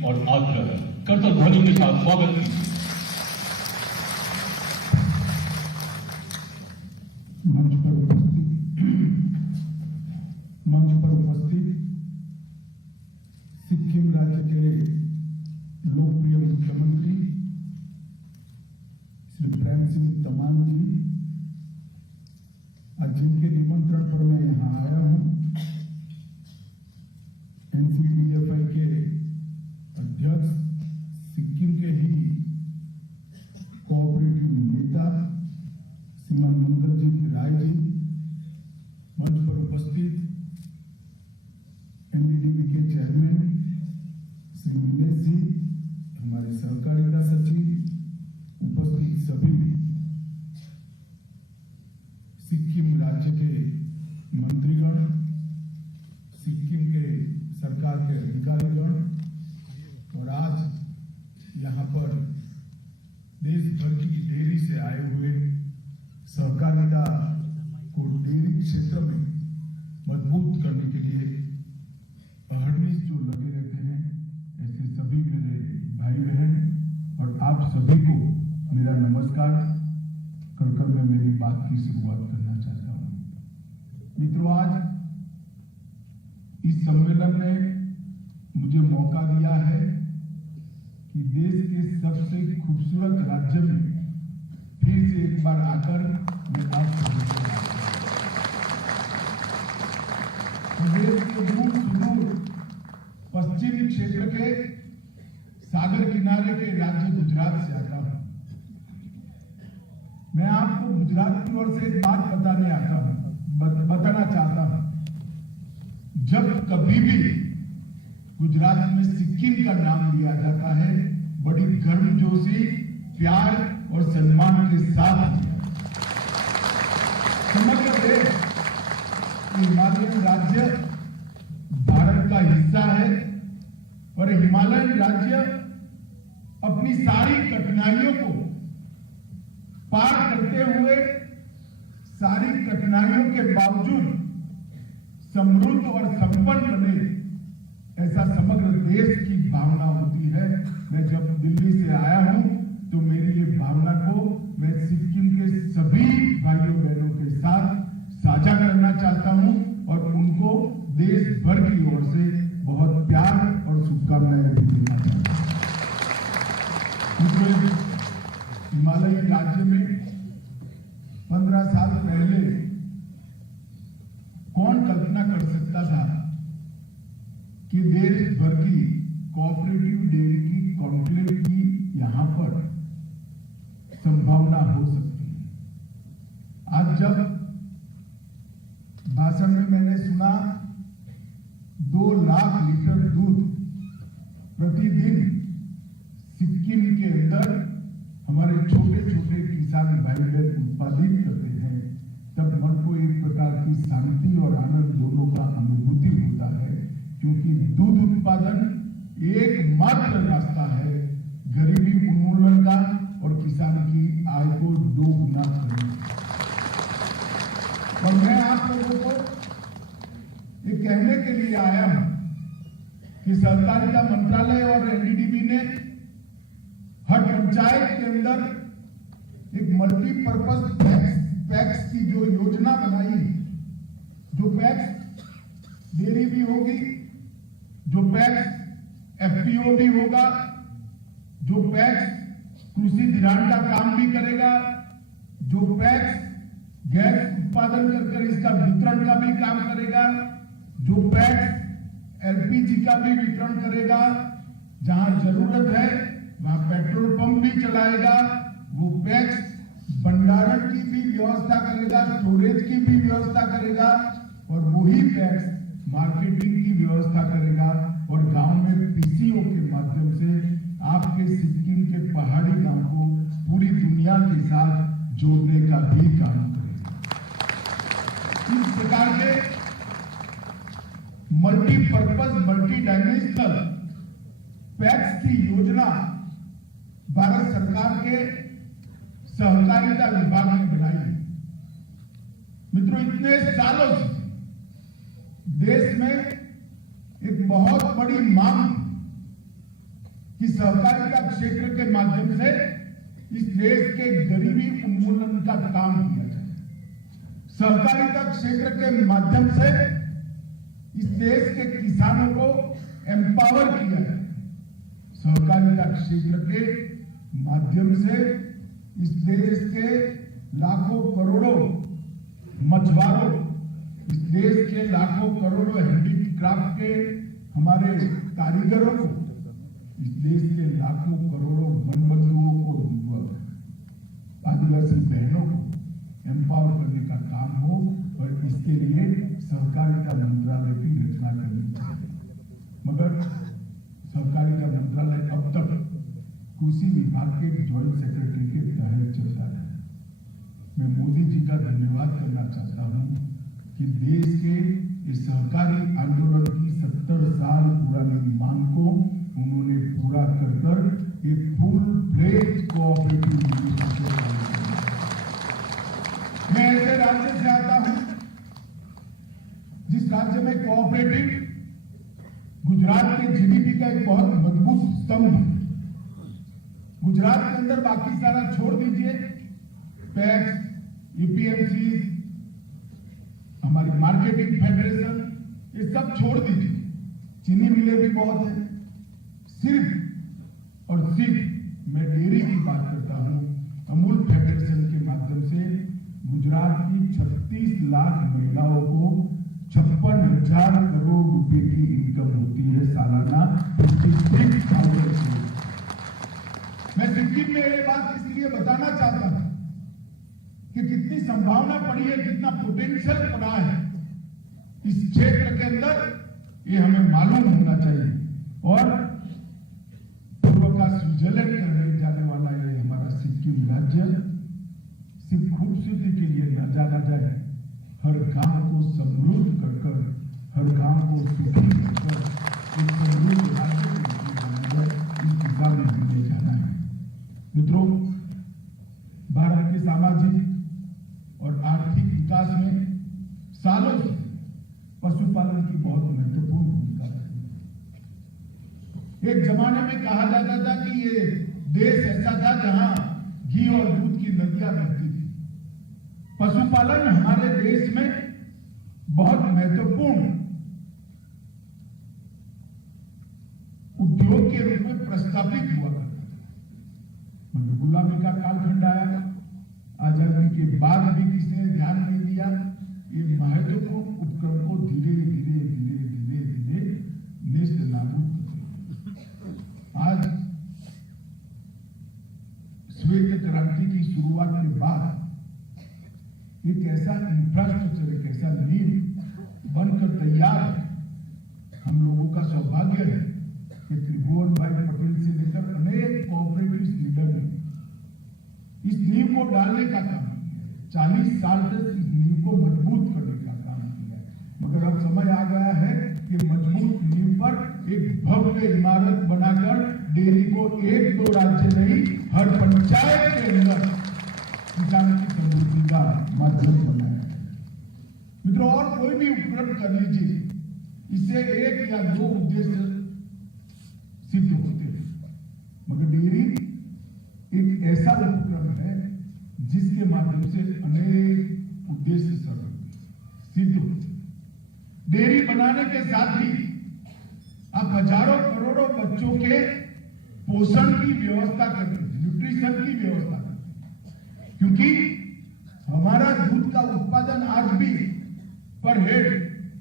और आग्रह करतल ध्वनियों के साथ स्वागत कीजिए। मंच पर उपस्थित सिक्किम राज्य के लोकप्रिय मुख्यमंत्री श्री प्रेम सिंह तमांग जी, आज जिनके निमंत्रण पर मैं यहाँ आया हूँ, NCDFI के अध्यक्ष, सिक्किम के ही कोऑपरेटिव नेता श्रीमान मंगलजीत राय जी, मंच पर उपस्थित NDDB के चेयरमैन श्री मिनेश जी, हमारे सहकारिता सचिव, उपस्थित सभी सिक्किम राज्य के मंत्रीगण, सिक्किम के सरकार के अधिकारीगण और आज यहाँ पर देश भर की डेयरी से आए हुए सहकारिता को डेयरी क्षेत्र में मजबूत करने के लिए अहर्निश जो लगे रहते हैं, ऐसे सभी मेरे भाई बहन और आप सभी को मेरा नमस्कार कर मैं मेरी बात की शुरुआत करना चाहता हूं। मित्रों, आज इस सम्मेलन ने मुझे मौका दिया है कि देश के सबसे खूबसूरत राज्य में फिर से एक बार आकर मैं आप सभी को देश के दूर सुदूर पश्चिमी क्षेत्र के सागर किनारे के राज्य गुजरात से आता हूं। मैं आपको गुजरात की ओर से एक बात बताना चाहता हूं। जब कभी भी गुजरात में सिक्किम का नाम लिया जाता है, बड़ी गर्मजोशी, प्यार और सम्मान के साथ समग्र देश हिमालयन राज्य भारत का हिस्सा है और हिमालयन राज्य अपनी सारी कठिनाइयों को पार करते हुए, सारी कठिनाइयों के बावजूद समृद्ध और संपन्न बने, ऐसा समग्र देश की भावना होती है। मैं जब दिल्ली से आया हूं तो मेरी ये भावना को मैं सिक्किम के सभी भाइयों बहनों के साथ साझा करना चाहता हूं और उनको देश भर की ओर से बहुत प्यार और शुभकामनाएं भी देना चाहता हूं। हिमालयी राज्य में 15 साल पहले कौन कल्पना कर सकता था कि देश भर की कोऑपरेटिव डेयरी की कॉन्क्लेव की यहां पर संभावना हो सकती है। आज जब भाषण में मैंने सुना 2 लाख लीटर दूध प्रतिदिन सिक्किम के अंदर हमारे छोटे छोटे किसान भाई बहन उत्पादित करते हैं, तब मन को एक प्रकार की शांति और आनंद दोनों का अनुभूति होता है, क्योंकि दूध उत्पादन एकमात्र रास्ता है गरीबी उन्मूलन का और किसान की आय को 2 गुना करने का। और मैं आप लोगों को ये कहने के लिए आया हूं कि सहकारिता मंत्रालय और NDDB ने हर पंचायत के अंदर एक मल्टीपर्पज पैक्स की जो योजना बनाई, जो पैक्स डेयरी भी होगी, जो पैक्स FPO भी होगा, जो पैक्स कृषि धिराण का काम भी करेगा, जो पैक्स गैस उत्पादन कर इसका वितरण का भी काम करेगा, जो पैक्स LPG का भी वितरण करेगा, जहां जरूरत है वहां पेट्रोल पंप भी चलाएगा, वो पैक्स भंडारण की भी व्यवस्था करेगा, स्टोरेज की भी व्यवस्था करेगा और वही पैक्स मार्केटिंग की व्यवस्था करेगा और गांव में PCO के माध्यम से आपके सिक्किम के पहाड़ी गांव को पूरी दुनिया के साथ जोड़ने का भी काम करेगा। इस प्रकार के मल्टीपर्पज मल्टी डायमेंशनल पैक्स की योजना भारत सरकार के सहकारिता विभाग ने बनाई। मित्रों, इतने सालों से देश में एक बहुत बड़ी मांग कि सहकारिता क्षेत्र के माध्यम से इस देश के गरीबी उन्मूलन का काम किया जाए। सहकारिता क्षेत्र के माध्यम से इस देश के किसानों को एम्पावर किया जाए। सहकारिता क्षेत्र के माध्यम से इस देश के लाखों करोड़ों मछुआरों, इस देश के लाखों करोड़ों हैंडीक्राफ्ट के हमारे कारीगरों को, इस देश के लाखों करोड़ों वनबंधुओं को, आदिवासी बहनों को एम्पावर करने का काम हो, और इसके लिए सहकारिता मंत्रालय की रचना करनी चाहिए। मगर सहकारिता मंत्रालय अब तक कृषि विभाग के ज्वाइंट सेक्रेटरी के तहत चलता है। मैं मोदी जी का धन्यवाद करना चाहता हूं कि देश के इस सहकारी आंदोलन की 70 साल पुरानी मांग को उन्होंने पूरा कर एक फुल फ्लेज कोऑपरेटिव। मैं ऐसे राज्य से आता हूं जिस राज्य में कोऑपरेटिव गुजरात के जीडीपी का एक बहुत मजबूत स्तंभ है। गुजरात के अंदर बाकी सारा छोड़ दीजिए, पैक्स, ईपीएमसी, हमारी मार्केटिंग फेडरेशन, ये सब छोड़ दीजिए, चीनी मिलें भी बहुत है। सिर्फ और सिर्फ मैं डेयरी की बात करता हूं। अमूल फेडरेशन के माध्यम से गुजरात की 36 लाख महिलाओं को 56,000 करोड़ रुपए की इनकम होती है सालाना। 56,000 करोड़। मैं सिक्किम में ये बात इसलिए बताना चाहता था कि कितनी संभावना पड़ी है, कितना पोटेंशियल पड़ा है इस क्षेत्र के अंदर, ये हमें मालूम होना चाहिए। और पूर्व का स्विट्जरलैंड कहने जाने वाला ये हमारा सिक्किम राज्य सिर्फ खूबसूरती के लिए न जाना जाए, हर गांव को समृद्ध कर, हर गांव को सुखी कर एक समृद्ध राज्य के रूप में जाना जाए, इस दिशा में हमें जाना है। मित्रों, भारत के सामाजिक और आर्थिक विकास में सालों से पशुपालन की बहुत महत्वपूर्ण भूमिका रही है। एक जमाने में कहा जाता था कि ये देश ऐसा था जहां घी और दूध की नदियां बहती थी। पशुपालन हमारे देश में बहुत महत्वपूर्ण उद्योग के रूप में प्रस्तावित हुआ करता था। मगर गुलामी का कालखंड आया, आजादी के बाद भी किसी ने ध्यान नहीं दिया। ये महत्वपूर्ण उपक्रम को धीरे धीरे धीरे धीरे धीरे नेस्त नाबूद कर। आज श्वेत क्रांति की शुरुआत के बाद एक ऐसा इंफ्रास्ट्रक्चर, एक ऐसा नींव बनकर तैयार है। हम लोगों का सौभाग्य है कि त्रिभुवन भाई पटेल से लेकर अनेक कोऑपरेटिव लीडर ने इस नींव को डालने का काम किया है। 40 साल से इस नींव को मजबूत करने का काम किया है। मगर अब समय आ गया है कि मजबूत नींव पर एक भव्य इमारत बनाकर डेयरी को 1-2 राज्य नहीं, हर पंचायत के अंदर किसान की समृद्धि का माध्यम बनाया है। मित्रों, और कोई भी उपक्रम कर लीजिए, इससे 1 या 2 उद्देश्य सिद्ध होते हैं। मगर डेयरी एक ऐसा उपक्रम है जिसके माध्यम से अनेक उद्देश्य सिद्ध होते हैं। डेयरी बनाने के साथ ही आप हजारों करोड़ों बच्चों के पोषण की व्यवस्था करते हैं, न्यूट्रिशन की व्यवस्था करते हैं। क्योंकि हमारा दूध का उत्पादन आज भी पर हेड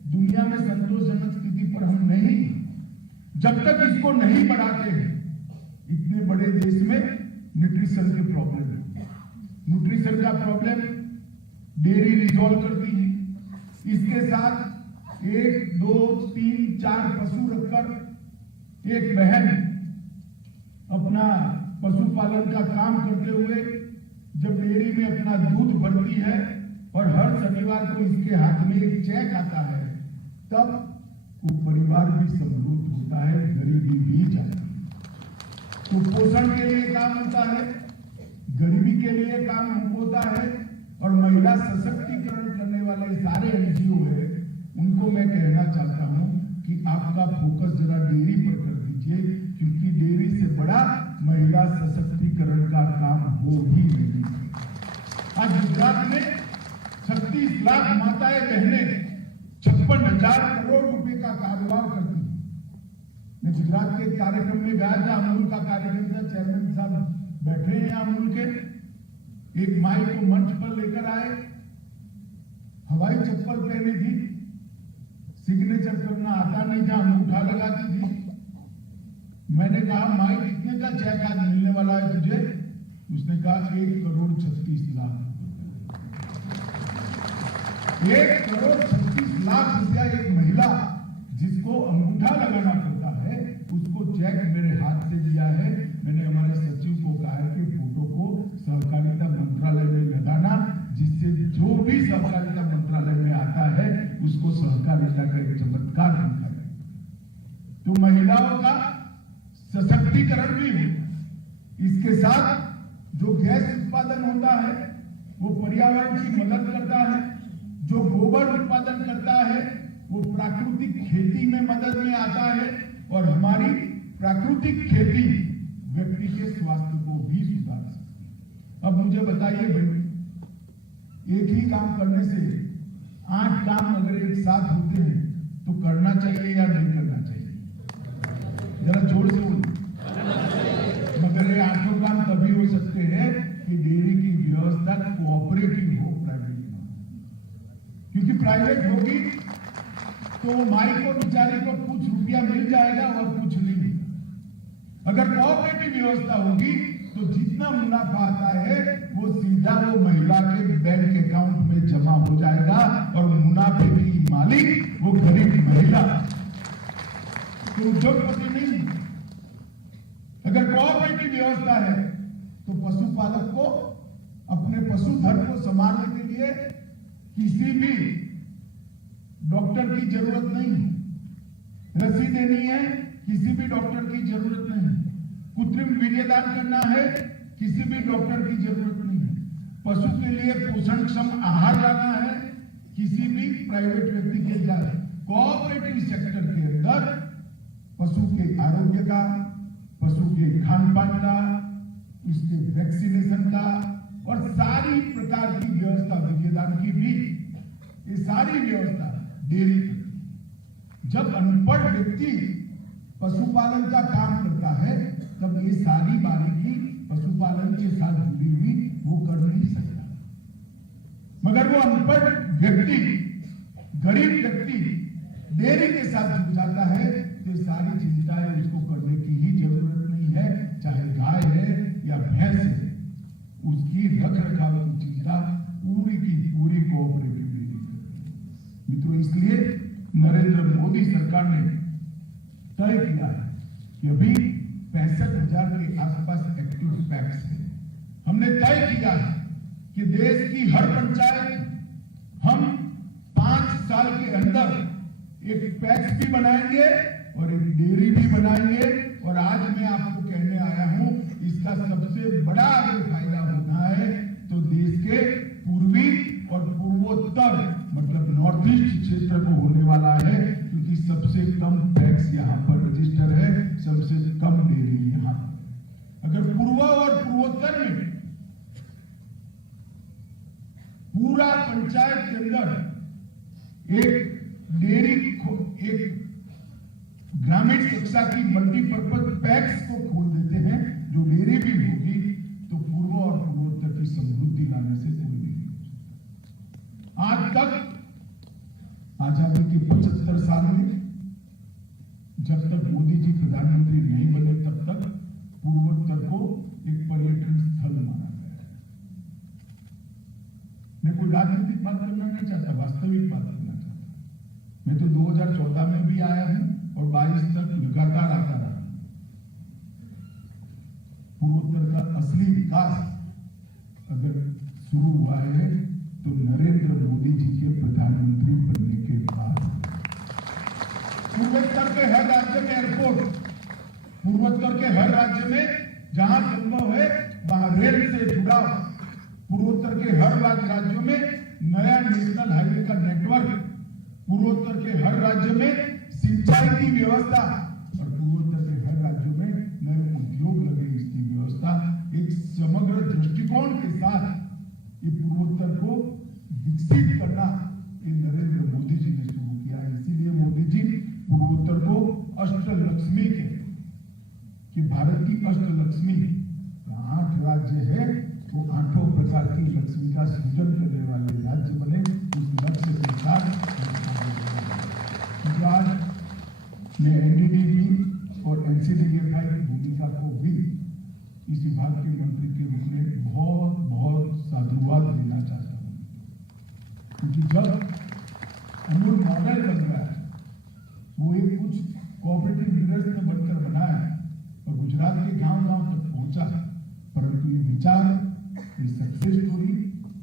दुनिया में संतोषजनक स्थिति पर हम नहीं, जब तक इसको नहीं बढ़ाते हैं, इतने बड़े देश में न्यूट्रिशन के प्रॉब्लम है। न्यूट्रिशन का प्रॉब्लम डेयरी रिजॉल्व करती है। इसके साथ 1, 2, 3, 4 पशु रखकर एक बहन अपना पशुपालन का काम करते हुए जब डेयरी में अपना दूध भरती है और हर शनिवार को इसके हाथ में एक चेक आता है, तब वो परिवार भी समृद्ध होता है, गरीबी भी जाती है। तो पोषण के लिए काम होता है, गरीबी के लिए काम होता है, और महिला सशक्तिकरण करने वाले सारे एनजीओ है, उनको मैं कहना चाहता हूं कि आपका फोकस जरा डेयरी पर कर दीजिए, क्योंकि डेयरी से बड़ा महिला सशक्तिकरण का काम हो ही नहीं। आज गुजरात में 36 लाख माताएं बहनें 56,000 करोड़ रुपए का कारोबार करती है। मैं गुजरात के कार्यक्रम में गया था, अमूल का कार्यक्रम था, चेयरमैन साहब बैठे हैं अमूल के, एक माई को मंच पर लेकर आए, हवाई चप्पल पहनी थी, सिग्नेचर करना आता नहीं था, अंगूठा लगाती थी। मैंने कहा माई कितने का चेक आज मिलने वाला है तुझे? उसने कहा 1,36,00,000। 1,36,00,000 रुपया एक महिला जिसको अंगूठा लगाना पड़ता है, उसको चेक मेरे हाथ से दिया है। मैंने हमारे सचिव को कहा है कि फोटो को सहकारिता मंत्रालय में लगाना, जिससे जो भी सहकारिता मंत्रालय में आता है उसको सहकारिता का एक चमत्कार दिखा है। तो महिलाओं का सशक्तिकरण भी हो, इसके साथ जो गैस उत्पादन होता है वो पर्यावरण की मदद करता है, जो गोबर उत्पादन करता है वो प्राकृतिक खेती में मदद में आता है, और हमारी प्राकृतिक खेती व्यक्ति के स्वास्थ्य को भी सुधार सकती है। अब मुझे बताइए भाई, एक ही काम करने से 8 काम अगर एक साथ होते हैं तो करना चाहिए या नहीं करना चाहिए? जरा जोर से बोलो। मगर ये 8 काम तभी हो सकते हैं कि डेयरी की व्यवस्था कोऑपरेटिव हो, प्राइवेट ना हो। क्योंकि प्राइवेट होगी तो माई को बेचारे को कुछ रुपया मिल जाएगा और कुछ नहीं। अगर कोऑपरेटिव व्यवस्था होगी तो जितना मुनाफा आता है वो सीधा वो महिला के बैंक अकाउंट में जमा हो जाएगा, और मुनाफे की मालिक वो गरीब महिला, तो उद्योगपति नहीं। अगर कोऑपरेटिव व्यवस्था है तो पशुपालक को अपने पशुधन को संभालने के लिए किसी भी डॉक्टर की जरूरत नहीं, रसी देनी है किसी भी डॉक्टर की जरूरत नहीं, कृत्रिम वीर्यदान करना है किसी भी डॉक्टर की जरूरत नहीं, पशु के लिए पोषणक्षम आहार लाना है किसी भी प्राइवेट व्यक्ति के द्वारा। कोऑपरेटिव सेक्टर के अंदर पशु के आरोग्य का, पशु के खान पान का, उसके वैक्सीनेशन का और सारी प्रकार की व्यवस्था, वीर्यदान की भी, ये सारी व्यवस्था डेयरी। जब अनपढ़ व्यक्ति पशुपालन का काम करता है तब ये सारी बारीकी पशुपालन के साथ जुड़ी हुई वो कर नहीं सकता। मगर वो अनपढ़ व्यक्ति, गरीब व्यक्ति डेयरी के साथ जुड़ जाता है तो सारी चिंताएं उसको करने की ही जरूरत नहीं है, चाहे गाय है या भैंस है, उसकी रख रखाव की चिंता पूरी की पूरी कोऑपरेटिव डेयरी करती है। मित्रों, इसलिए नरेंद्र मोदी सरकार ने तय किया है कि अभी 65,000 के आसपास एक्टिव पैक्स है। हमने तय किया है कि देश की हर पंचायत हम 5 साल के अंदर एक पैक्स भी बनाएंगे और एक डेयरी भी बनाएंगे। और आज मैं आपको कहने आया हूं, इसका सबसे बड़ा अगर फायदा होना है तो देश के पूर्वी और पूर्वोत्तर मतलब नॉर्थ ईस्ट क्षेत्र को होने वाला है, क्योंकि सबसे कम पैक्स यहाँ पर रजिस्टर है, सबसे कम डेयरी यहाँ पर। अगर पूर्व और पूर्वोत्तर में पूरा पंचायत के अंदर एक डेयरी, एक ग्रामीण कक्षा की मल्टीपर्पज पैक्स को खोल देते हैं जो डेयरी भी होगी, तो पूर्व और पूर्वोत्तर की समृद्धि लाने से कोई नहीं हो सकता। आज तक आजादी के 75 साल में जब तक मोदी जी प्रधानमंत्री नहीं बने तब तक पूर्वोत्तर को एक पर्यटन स्थल माना गया है। मैं कोई राजनीतिक बात करना नहीं चाहता, वास्तविक बात करना चाहता। मैं तो 2014 में भी आया हूं और 22 तक लगातार आता रहा। पूर्वोत्तर का असली विकास अगर शुरू हुआ है तो नरेंद्र मोदी जी के प्रधानमंत्री बनने के बाद। पूर्वोत्तर के हर राज्य में एयरपोर्ट, पूर्वोत्तर के हर राज्य में जहां संभव है वहां रेल से जुड़ा, पूर्वोत्तर के हर राज्यों में नया नेशनल हाईवे का नेटवर्क, पूर्वोत्तर के हर राज्य में सिंचाई की व्यवस्था और पूर्वोत्तर के हर राज्यों में कि भारत की अष्टलक्ष्मी 8 राज्य है, वो 8 प्रकार की लक्ष्मी का सृजन करने वाले राज्य बने। उस लक्ष्य के साथ आज मैं एनडीडीबी और एनसीडीएफआई की भूमिका को भी इस विभाग के मंत्री के रूप में बहुत बहुत साधुवाद देना चाहता हूँ, क्योंकि जब अमूल मॉडल बन रहा है, वो एक कुछ कोऑपरेटिव लीडर्स ने बनकर बनाया और गुजरात के गांव-गांव तक पहुंचा, परंतु ये विचार, ये सक्सेस स्टोरी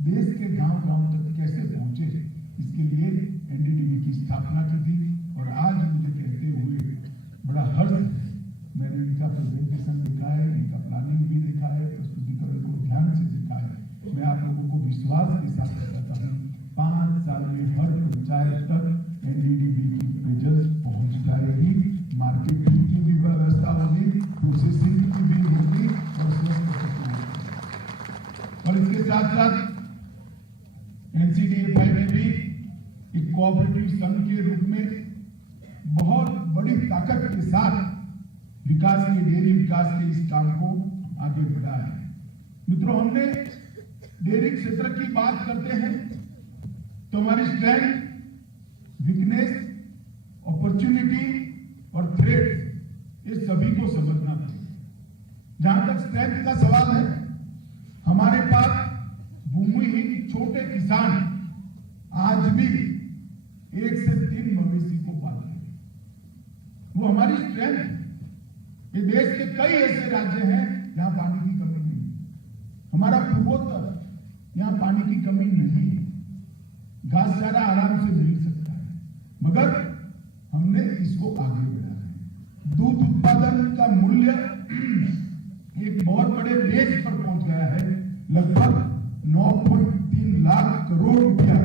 देश के गांव-गांव तक कैसे पहुंचे, इसके लिए एनडीडीबी की स्थापना की थी। और आज मुझे कहते हुए बड़ा हर्ष है, मैंने इनका प्रेजेंटेशन देखा है, इनका प्लानिंग भी देखा है, प्रस्तुतिकरण को ध्यान से देखा है। मैं आप लोगों को विश्वास के साथ कहता हूँ 5 साल में हर पंचायत तक एनडीडीबी की प्रेजेंस पहुंच जाएगी, मार्केटिंग की भी व्यवस्था होगी, प्रोसेसिंग की भी होगी और और इसके साथ साथ एनसीडीएफआई ने भी एक कोऑपरेटिव संघ के रूप में बहुत बड़ी ताकत के साथ विकास के, डेयरी विकास के इस काम को आगे बढ़ाया है। मित्रों, हमने डेयरी क्षेत्र की बात करते हैं तो हमारी स्ट्रेंथ, वीकनेस, अपॉर्चुनिटी और थ्रेट, ये सभी को समझना चाहिए। जहां तक स्ट्रेंथ का सवाल है, हमारे पास भूमिहीन छोटे किसान आज भी 1 से 3 मवेशी को पालते हैं, वो हमारी स्ट्रेंथ है। ये देश के कई ऐसे राज्य हैं जहां पानी की कमी नहीं है। हमारा पूर्वोत्तर, यहां पानी की कमी नहीं है, घास चारा आराम से मिल सकता है, मगर हमने इसको आगे बढ़ाया है। दूध उत्पादन का मूल्य एक बहुत बड़े बेस पर पहुंच गया है। लगभग 9.3 लाख करोड़ रुपया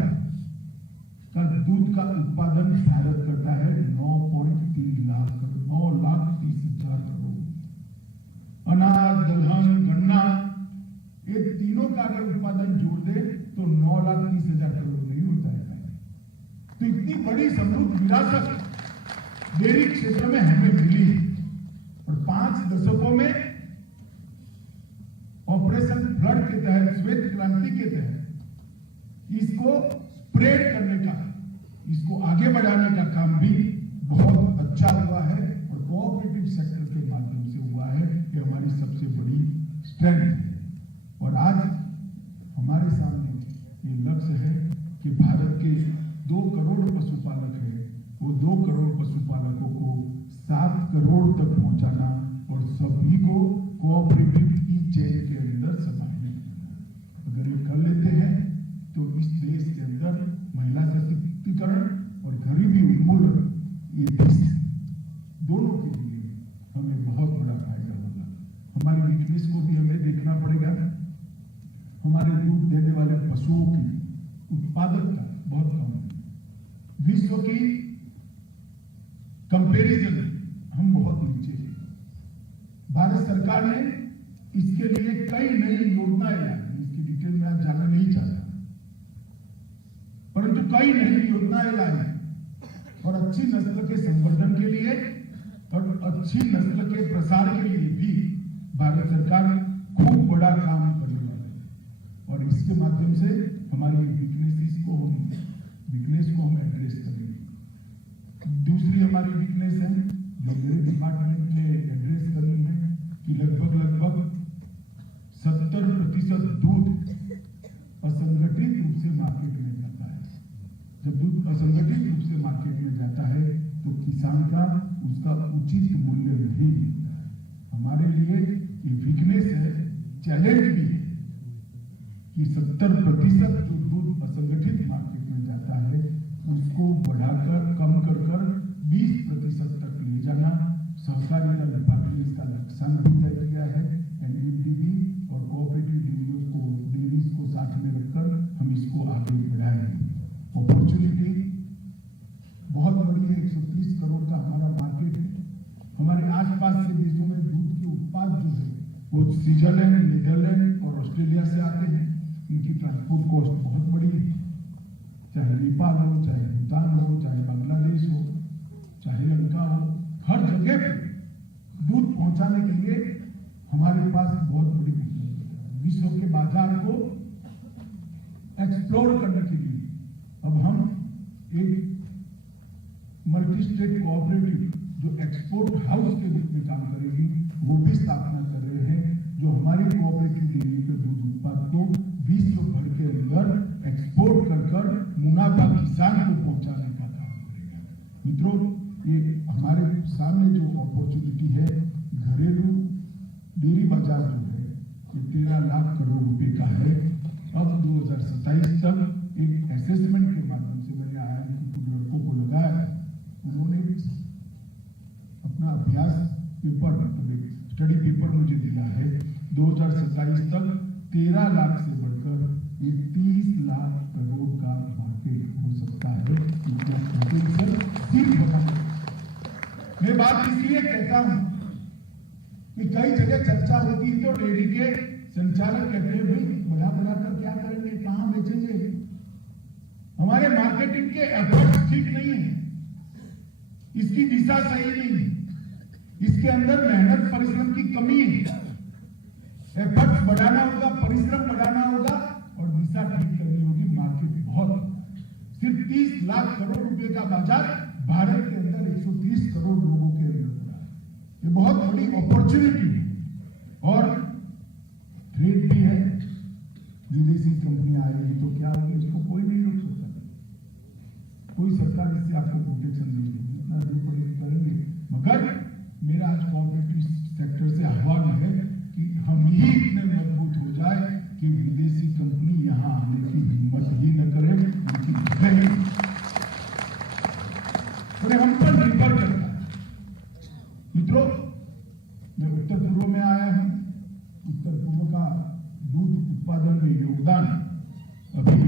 का दूध का उत्पादन भारत करता है। 9.3 लाख करोड़, 9,30,000 करोड़। अनाज, दलहन, गन्ना, ये तीनों का अगर उत्पादन जोड़ दे तो 9,30,000 करोड़ नहीं होता है। तो इतनी बड़ी समृद्ध विरासत डेयरी क्षेत्र में हमें मिली और 5 दशकों में ऑपरेशन फ्लड के तहत, श्वेत क्रांति के तहत इसको स्प्रेड करने का, इसको आगे बढ़ाने का काम भी बहुत अच्छा हुआ है और कोऑपरेटिव सेक्टर के माध्यम से हुआ है। ये हमारी सबसे बड़ी स्ट्रेंथ है। और आज हमारे सामने ये लक्ष्य है कि भारत के 2 करोड़ पशुपालक हैं, वो 2 करोड़ पशुपालकों को 7 करोड़ तक पहुंचाना और सभी को कोऑपरेटिव की चेन के अंदर समाहित करना। अगर ये कर लेते हैं तो इस देश के अंदर महिला सशक्तिकरण और गरीबी उन्मूलन, ये देश दोनों के लिए हमें बहुत बड़ा फायदा होगा। हमारी वीकनेस को भी हमें देखना पड़ेगा। हमारे दूध देने वाले पशुओं की उत्पादकता बहुत कम है। विश्व की कंपैरिजन हम बहुत नीचे हैं। भारत सरकार ने इसके लिए कई नई योजनाएं लाई, इसकी डिटेल में आज जाना नहीं चाहता, परंतु कई नई योजनाएं लाई और अच्छी नस्ल के संवर्धन के लिए और अच्छी नस्ल के प्रसार के लिए भी भारत सरकार खूब बड़ा काम करने वाला है। और इसके माध्यम से हमारी वीकनेस को हम एड्रेस करेंगे। दूसरी हमारी वीकनेस है जो मेरे डिपार्टमेंट ने एड्रेस करनी है कि लगभग 70% दूध असंगठित रूप से मार्केट में जाता है। जब दूध असंगठित रूप से मार्केट में जाता है तो किसान का उसका उचित मूल्य नहीं मिलता है। हमारे लिए ये वीकनेस है, चैलेंज भी है कि 70% जो दूध असंगठित मार्केट में जाता है उसको बढ़ाकर, कम कर 20% तक ले जाना। सहकारिता विभाग ने इसका लक्ष्यांक भी तय किया है। एनडीडीबी और कोऑपरेटिव डेयरीज को साथ में रखकर हम इसको आगे बढ़ाएंगे। अपॉर्चुनिटी बहुत बड़ी है, 130 करोड़ का हमारा मार्केट है। हमारे आसपास के देशों में दूध के उत्पाद जो है वो स्विट्जरलैंड, नीदरलैंड और ऑस्ट्रेलिया से आते हैं। इनकी ट्रांसपोर्ट कॉस्ट बहुत बड़ी है, चाहे नेपाल हो, चाहे भूटान हो, चाहे बांग्लादेश हो, चाहे लंका हो, हर जगह पे दूध पहुंचाने के लिए हमारे पास बहुत बड़ी विश्व के बाजार को एक्सप्लोर करने के लिए अब हम एक मल्टी स्टेट कोऑपरेटिव जो एक्सपोर्ट हाउस के रूप में काम करेगी वो भी स्थापना कर रहे हैं, जो हमारी कोऑपरेटिव डेयरी के दूध उत्पाद को विश्व भर के अंदर एक्सपोर्ट कर मुनाफा किसान को पहुंचाने का काम करेगा। मित्रों, ये हमारे सामने जो अपॉर्चुनिटी है, घरेलू डेयरी बाजार जो है ये 13 लाख करोड़ रुपए का है। अब 2027 तक एक असेसमेंट के माध्यम से मैंने आईआईएम के कुछ लड़कों को लगाया, उन्होंने अपना अभ्यास पेपर स्टडी पेपर मुझे दिया है। 2027 तक 13 लाख से बढ़कर ये 30 लाख करोड़ का मार्केट हो सकता है। इतना पोटेंशियल सिर्फ बताना। मैं बात इसलिए कहता हूं कि कई जगह चर्चा होती है तो डेयरी के संचालक कहते हैं भाई बढ़ा कर क्या करेंगे, कहां बेचेंगे। हमारे मार्केटिंग के एफर्ट्स ठीक नहीं है, इसकी दिशा सही नहीं है, इसके अंदर मेहनत परिश्रम की कमी है। एफर्ट्स बढ़ाना होगा, परिश्रम बढ़ाना होगा और दिशा ठीक करनी होगी। मार्केट बहुत सिर्फ 30 लाख करोड़ रुपए का बाजार भारत के अंदर 130 करोड़ लोगों के अंदर पड़ा है। ये बहुत बड़ी अपॉर्चुनिटी है और थ्रेट भी है। विदेशी कंपनियां आएगी तो क्या होगी, इसको कोई नहीं रोक सकता। कोई सरकार इससे आपको प्रोटेक्शन नहीं देगी, इतना जो पड़ेगी करेंगे। मगर मेरा आज कोऑपरेटिव सेक्टर से आह्वान है कि हम ही इतने मजबूत हो जाए कि विदेशी कंपनी यहां आने की हिम्मत ही न करे, उनकी जगह ही हम पर निर्भर करता है। मित्रों, मैं उत्तर पूर्व में आया हूं। उत्तर पूर्व का दूध उत्पादन में योगदान अभी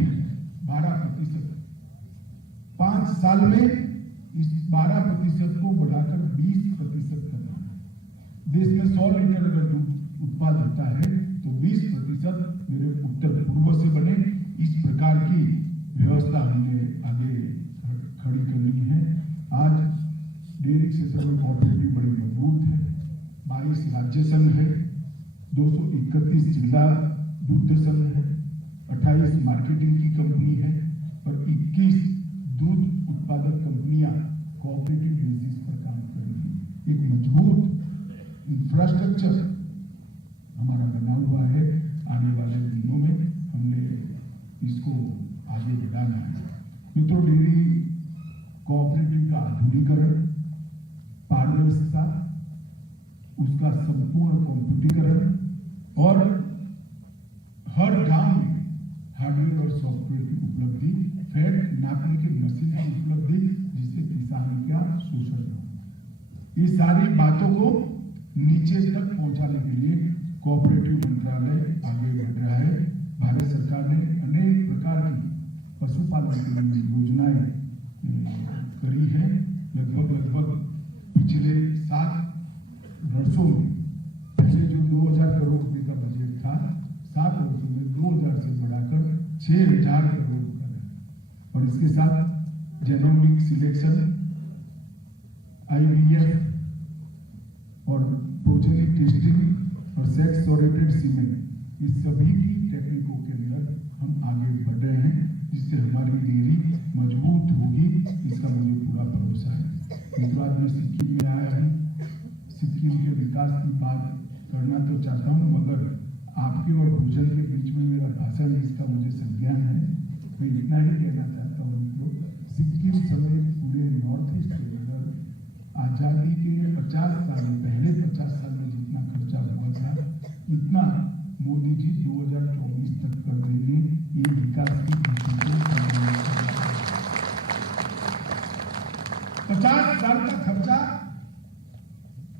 12%। 5 साल में इस 12% को बढ़ाकर 20% करना है। देश में 100 लीटर अगर दूध उत्पाद होता है तो 20% मेरे उत्तर पूर्व से बने। इस प्रकार की व्यवस्था हमने आगे खड़ी करनी है। आज डेयरी क्षेत्र में कोऑपरेटिव बड़ी मजबूत है। 22 राज्य संघ है, 231 जिला दूध संघ है, 28 मार्केटिंग की कंपनी है और 21 दूध उत्पादक कंपनियां कोऑपरेटिव बेसिस पर काम कर रही है। एक मजबूत इंफ्रास्ट्रक्चर हमारा बना हुआ है। आने वाले दिनों में हमने इसको आगे बढ़ाना है। मित्रों, डेयरी कोऑपरेटिव का आधुनिकीकरण, पारदर्शिता, उसका संपूर्ण कॉम्प्यूटरीकरण और हर गांव में हार्डवेयर और सॉफ्टवेयर की उपलब्धि, फैट नापने की मशीन की उपलब्धि, जिससे किसानों का शोषण न हो। ये सारी बातों को नीचे तक पहुंचाने के लिए कोऑपरेटिव मंत्रालय आगे बढ़ रहा है। भारत सरकार ने अनेक प्रकार की पशुपालन के लिए योजनाएं करी है। लगभग पिछले 7 वर्षों में पहले जो 2000 करोड़ रुपए का बजट था, 7 वर्षों में 2000 से बढ़ाकर 6000 करोड़ रुपए है। और इसके साथ जेनोमिक सिलेक्शन, IVF और प्रोजेनिक टेस्टिंग और सेक्स सॉर्टेड सीमेन, इस सभी की टेक्निकों के अंदर हम आगे बढ़ रहे हैं, जिससे हमारी डेयरी मजबूत होगी, इसका मुझे पूरा भरोसा है। मित्रों, आज मैं सिक्किम में आया हूँ। सिक्किम के विकास की बात करना तो चाहता हूँ, मगर आपके और भोजन के बीच में मेरा भाषण, इसका मुझे संज्ञान है। मैं इतना ही कहना चाहता हूँ मित्रों, सिक्किम समेत पूरे नॉर्थ ईस्ट के अंदर आजादी के 50 साल में, पहले 50 साल में जितना खर्चा हुआ था, इतना मोदी जी 2024 तक कर देंगे। ये विकास की 50 साल का खर्चा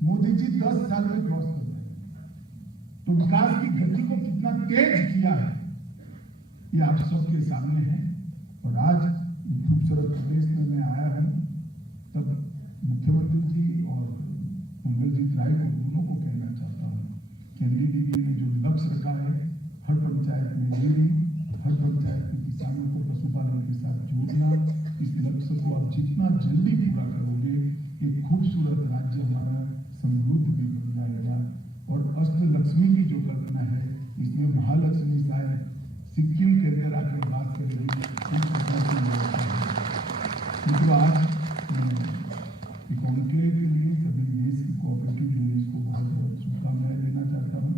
मोदी जी 10 साल में क्रॉस कर रहे हैं। तो विकास की गति को कितना तेज किया है, ये आप सबके सामने है। और आज खूबसूरत प्रदेश में मैं आया हूं, तब मुख्यमंत्री जी और मंगलजीत राय को, दोनों को कहना चाहता हूं कि एनडीडीबी ने जो लक्ष्य रखा है, हर पंचायत में डेयरी, हर पंचायत के किसानों को पशुपालन के साथ जोड़ना, इस लक्ष्य को आप जितना जल्दी पूरा करोगे, एक खूबसूरत राज्य हमारा समृद्ध लक्ष्मी की जो कल्पना है, इसमें महालक्ष्मी शायद सिक्किम के अंदर आकर बात करेगी। मित्रों, आज कॉन्क्लेव के लिए सभी देश की कोऑपरेटिव यूनिट्स को बहुत बहुत शुभकामनाएं देना चाहता हूँ।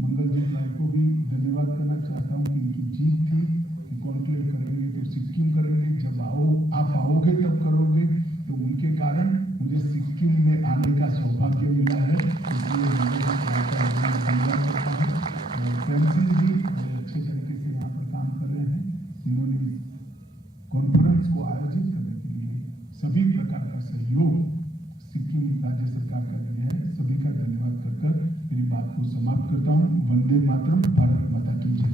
मंगलजीत राय को भी धन्यवाद करना चाहता हूँ कि इनकी जीत थी कि कॉन्क्लेव करेंगे तो सिक्किम करेंगे, जब आप आओगे तब करोगे, तो उनके कारण मुझे सिक्किम में आने का सौभाग्य मिला है। इसलिए मंगलजीत राय का धन्यवाद करता हूँ। और प्रेम सिंह जी बड़े अच्छे तरीके से यहाँ पर काम कर रहे हैं। इन्होंने इस कॉन्फ्रेंस को आयोजित करने के लिए सभी प्रकार का सहयोग सिक्किम राज्य सरकार का दिया है। सभी का धन्यवाद कर मेरी बात को समाप्त करता हूँ। वंदे मातरम, भारत माता की जय।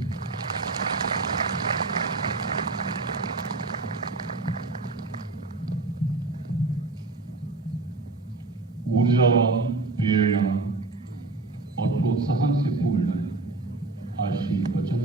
ऊर्जावान, प्रेरणा और प्रोत्साहन से पूर्ण आशीष वचन